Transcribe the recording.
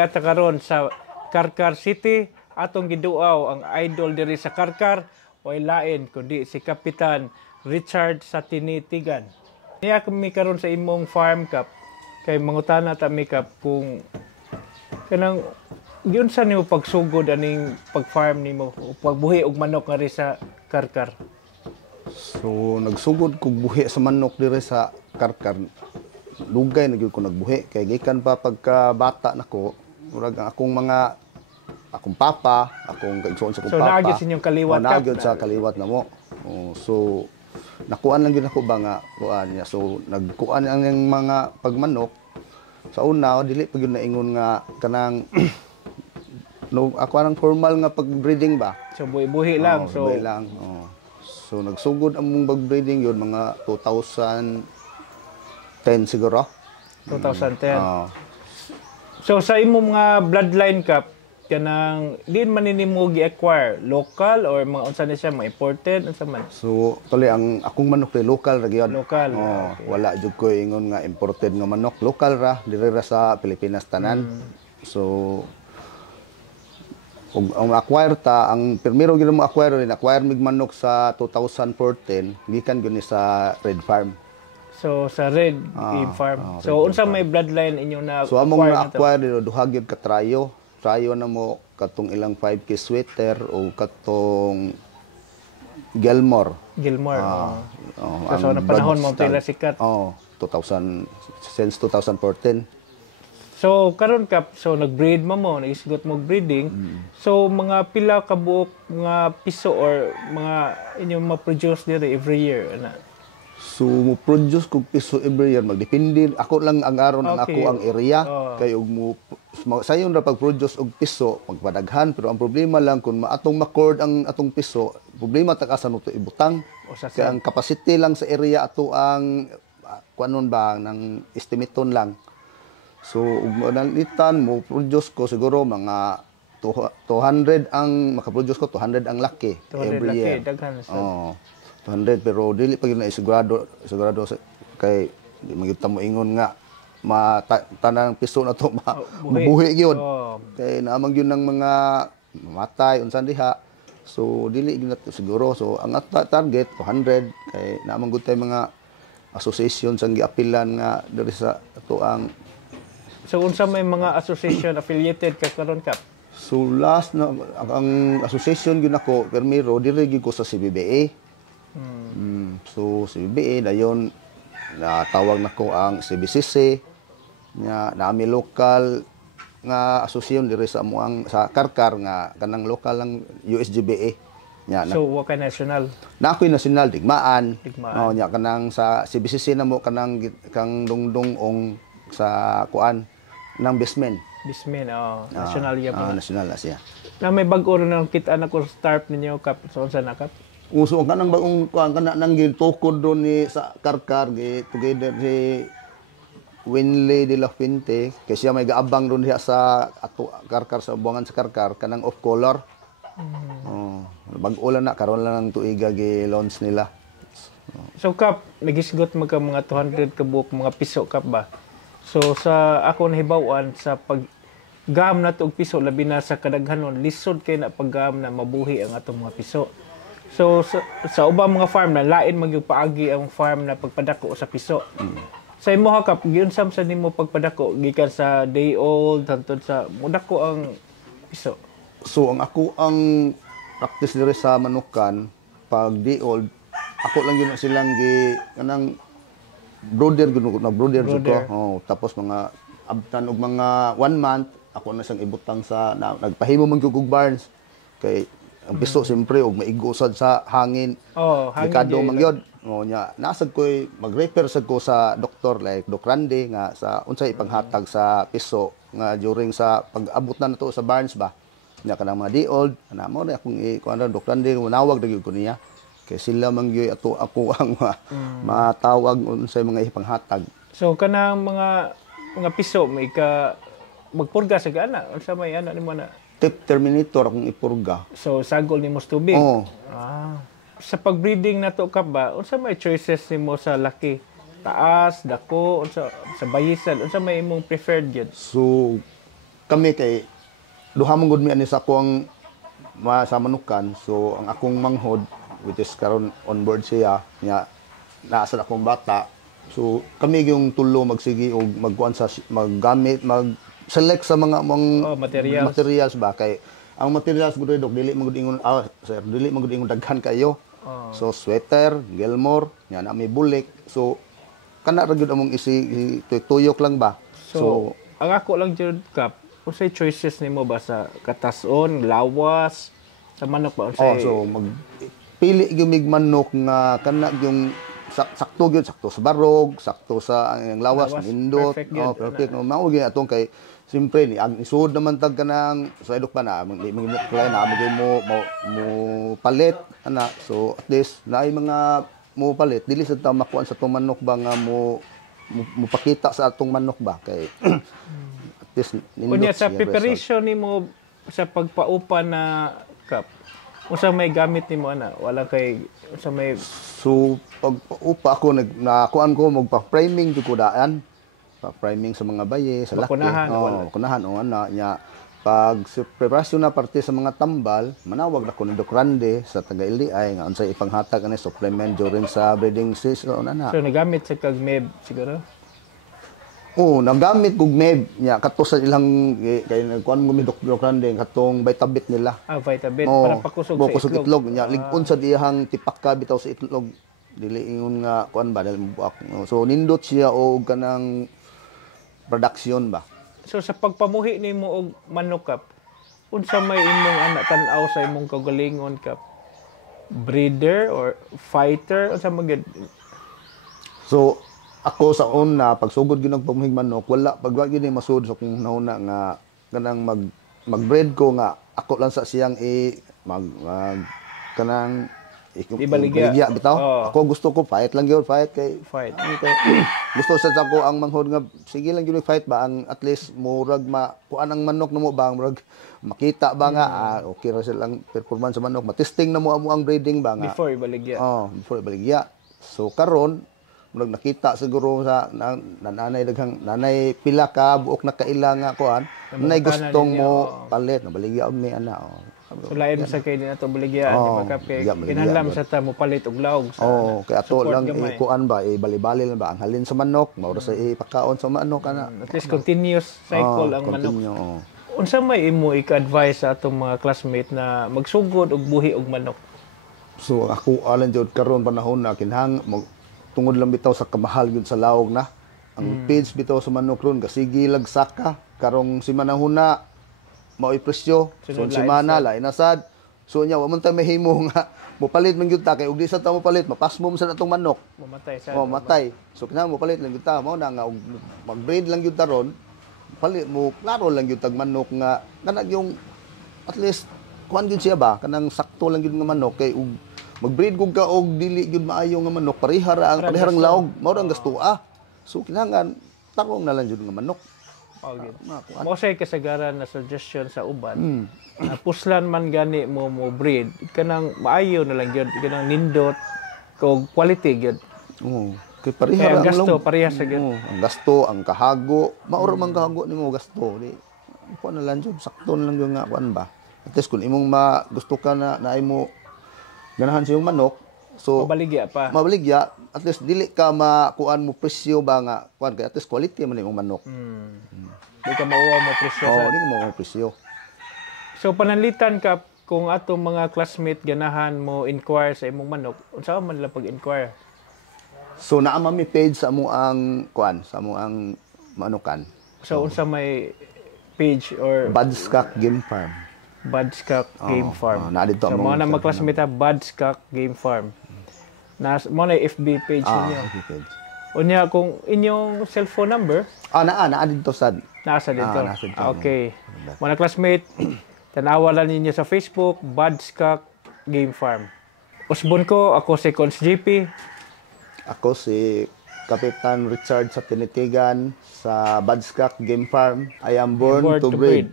niata karon sa Karkar City. Atong giduaw ang idol diri sa Karkar, way lain kundi si Kapitan Richard sa Tinitigan. Niya kami karon sa imong farm cup kay mangutana ta mi kap kung kanang giun sa nimo pagsugod aning pag-farm nimo o pagbuhi og manok nga ri sa Karkar. So nagsugod kog buhi sa manok dire sa Karkar. Lugay na gyud ko nagbuhi kay gikan pa pagka bata nako murag ang akong papa, akong kaigsoon sa akong papa. So naagid sa inyong kaliwat kap. Naagid sa kaliwat na mo. So nakuan lang gyud ako ba nga kuan niya. So nagkuan ang mga pagmanok. Sa una dili pa gyud naingon nga kanang no ako ang formal nga pag-breeding ba. So buhi-buhi lang. So buhi lang. So nagsugod ang mong pag-breeding yun mga 2010 siguro. 2010. So sa imong mga bloodline kap kanang din man nimo gi-acquire local or mga unsa na siya mga imported unsa man. So tuloy ang akong manok kay local ra gyud. Local. Okay. Wala jud ko ingon nga imported nga manok, local ra diri ra sa Pilipinas tanan. So ang acquire ta ang primero gyud mo acquire mig manok sa 2014 gikan gyud ni sa Red Farm. So sa Red Farm. So unsa may bloodline inyo na so among na-acquire duha gyud ka trayo. Trayo na mo katong ilang 5K sweater o katong Gilmore. So na panahon mo tila sikat. 2000 since 2014. So karon kap so nag-breed mo nagisgot mo breeding. So mga pila ka buok mga piso or mga inyong ma-produce diri every year ana. So mo produce kog piso every year magdepende ako lang ang aron ang ako ang area kay og mo sayon ra pag-produce og piso magpadaghan pero ang problema lang kung maatong macord ang atong piso problema ta asa nuto ibutang kay ang capacity lang sa area ato ang kuanon ba nang estimaton lang. So ug nalitan mo produce ko siguro mga 200 ang makaproduce ko 200 ang laki every year. Daghan sa 200 pero dili pa gyud na sigurado kay di magita mo ingon nga tanang piso na to mabuhi gyud kay naamang gyud ng mga mamatay unsan diha so dili gyud na siguro so ang target 200 kay naamang gud tay mga association sang giapilan nga diri sa ato ang so unsa may mga association affiliated ka karon kap. So last na ang association gyud nako permiro diri gyud ko sa CBBA. So CBA dayon natawag nako ang CBCC nya nami lokal nga asosasyon diri sa amuang sa Karkar nga kanang lokal lang USGBA nya so wa kay national na ako'y national digmaan. Nya kanang sa CBCC na mo kanang kang dungdungong sa kuan nang basement national ya pa national siya na may bag-o na kita na ko start ninyo kap so unsa na kap. Uso kanang bagong kuan kana nang gitukod do ni sa Karkar together si Winley de la Fuente kay siya may gaabang doon diha sa ato Karkar sa buwangan sa Karkar kanang off color. Bag-o na karon lang ang tuiga gi-launch nila. So kap nagisgot mga 200 ka buok mga piso kap ba. So sa ako nahibaw-an sa paggam na og piso labi na sa kadaghanon lisod kay na paggam na mabuhi ang atong mga piso. So sa ubang mga farm na lain magyug paagi ang farm na pagpadako sa piso. Sa imo kap giunsam sa nimo pagpadako gikan sa day old hangtod sa mudako ang piso. So ang ako ang practice diri sa manukan pag day old ako lang yun silang kanang brooder ko. Tapos mga abtan og mga 1 month ako na siyang ibutang sa nagpahimo man gyud barns kay ang piso siyempre og maigusad sa hangin. Delikado man gyud. Nya nasag koy mag-refer sad ko sa doktor like Doc Randy nga sa unsay ipanghatag sa piso nga during sa pag-abot na nato sa barns ba. Nya kanang mga di-old ana mo na akong kuan Doc Randy manawag gyud ko niya. Kay sila man gyud ato ako ang matawag unsay mga ipanghatag. So kanang mga piso may ka magpurga sa ana unsa may ana nimo na tip terminator akong ipurga. So sagol nimo sa tubig. Sa pag-breeding nato kap ba unsa may choices nimo sa laki? Taas, dako, unsa sa bayisan, unsa may imong preferred gyud? So kami kay duha mong gud mi ani sa akong sa manukan. So ang akong manghod which is karon on board siya nya naa sa akong bata. So kami yung tulo magsigi og magkuan sa maggamit select sa mga materials ba kay ang materials gud dili man gud ingon sir dili man gud ingon daghan kayo. So sweater, Gilmore, nya na may bulik. So kana ra gyud among tuyok lang ba. So ang ako lang jud kap unsay choices nimo ba sa katason, lawas, sa manok ba unsay? So pili gyud mig manok nga kana yung sakto gyud, sakto sa barog, sakto sa ang lawas, nindot. Perfect. No, mao gyud atong kay siyempre ni ang isud naman tag kanang so eduk pa na mo palit ana. So at least naay mga mo palit dili sa ta makuan sa atong manok ba nga mo pakita sa atong manok ba kay at least nindot. Unya sa preparation nimo sa pagpaupa na kap unsa may gamit nimo ana wala kay unsa may so pag-upa ako nakuan ko magpa-priming jud ko daan pa-priming sa mga baye sa laki kunahan o ana nya pag preparasyon na parte sa mga tambal manawag na ko ni Doc Randy sa taga-LDI nga unsay ipanghatag ani supplement during sa breeding season ana. So nagamit sa kag MEB siguro. Nagamit kog MEB nya kato sa ilang kay kuan mo mi Doc Randy katong Vitabit nila. Vitabit para pakusog sa itlog nya ligon sa diyang tipaka bitaw sa itlog dili ingon nga kuan ba dali buak. So nindot siya og kanang production ba. So sa pagpamuhi nimo og manok kap unsa may imong anak tan-aw sa imong kagalingon kap breeder or fighter unsa magid? So ako sa una pagsugod gyud pamuhig manok wala pagwa gyud ni masud sa kung nauna nga kanang mag-breed ko nga ako lang sa siyang kanang ibaligya bitaw. Ako gusto ko fight lang gyud fight. Gusto sa ako ang manghod nga sige lang gyud fight ba ang at least murag kuan ang manok namo ba murag makita ba nga okay ra silang performance sa manok matesting na mo ang breeding ba nga before ibaligya. Before ibaligya. So karon murag nakita siguro sa nanay pila ka buok na kaila nga kuan nanay gustong mo palit na baligya og may ana. So lain sa kay din ato baligya di ba kap kay kinahanglan sa ta mo palit og laog sa kay ato lang kuan ba bali-bali lang ba ang halin sa manok mao sa ipakaon sa manok ana. At least continuous cycle ang manok. Unsa may imo ika-advise sa atong mga classmate na magsugod og buhi og manok? So ako alan jud karon panahon na kinahang tungod lang bitaw sa kamahal gyud sa laog na. Ang page bitaw sa manok ron kasigi lagsaka karong si manahuna mao presyo so semana lain nasad. So nya wa man ta mahimo nga mopalit man gyud ta kay ug di sa ta mopalit mapasmo man sa atong manok. Mamatay. So kinahanglan mopalit lang gyud ta mao na nga mag-breed lang gyud ta ron. Palit mo klaro lang gyud tag manok nga kanang yung at least kuan gyud siya ba kanang sakto lang gyud nga manok kay ug mag-breed gud ka og dili gyud maayo nga manok parehang laog mao ang gasto so kinahanglan tarong na lang gyud nga manok. Mo say kasagaran na suggestion sa uban puslan man gani mo breed kanang maayo na lang gyud kanang nindot kog quality gyud. Kay parehang gasto parehas sa gyud. Ang gasto ang kahago maura man kahago nimo gasto di kuan na lang gyud sakto na lang gyud nga kuan ba. At least kung imong gusto ka na naay mo ganahan sa iyong manok so mabaligya at least dili ka makuan mo presyo ba nga kuan kay at least quality man imong manok. Di ka mauwa mo presyo di ka mauwa mo presyo. So pananlitan ka kung atong mga classmate ganahan mo inquire sa imong manok unsa man lang pag-inquire? So naa man mi page sa amo ang kuan sa amo ang manukan. So unsa may page or Badskak Game Farm. Badskak Game Farm. So mo na magklasmita Badskak Game Farm. Mo na FB page niyo. FB page. Unya kung inyong cellphone number naa dito sad. Nasa dito. Okay. Mga classmate, tanawa lang ninyo sa Facebook Badskak Game Farm. Usbon ko, ako si Cons JP. Ako si Kapitan Richard sa Tinitigan sa Badskak Game Farm. I am born to breed.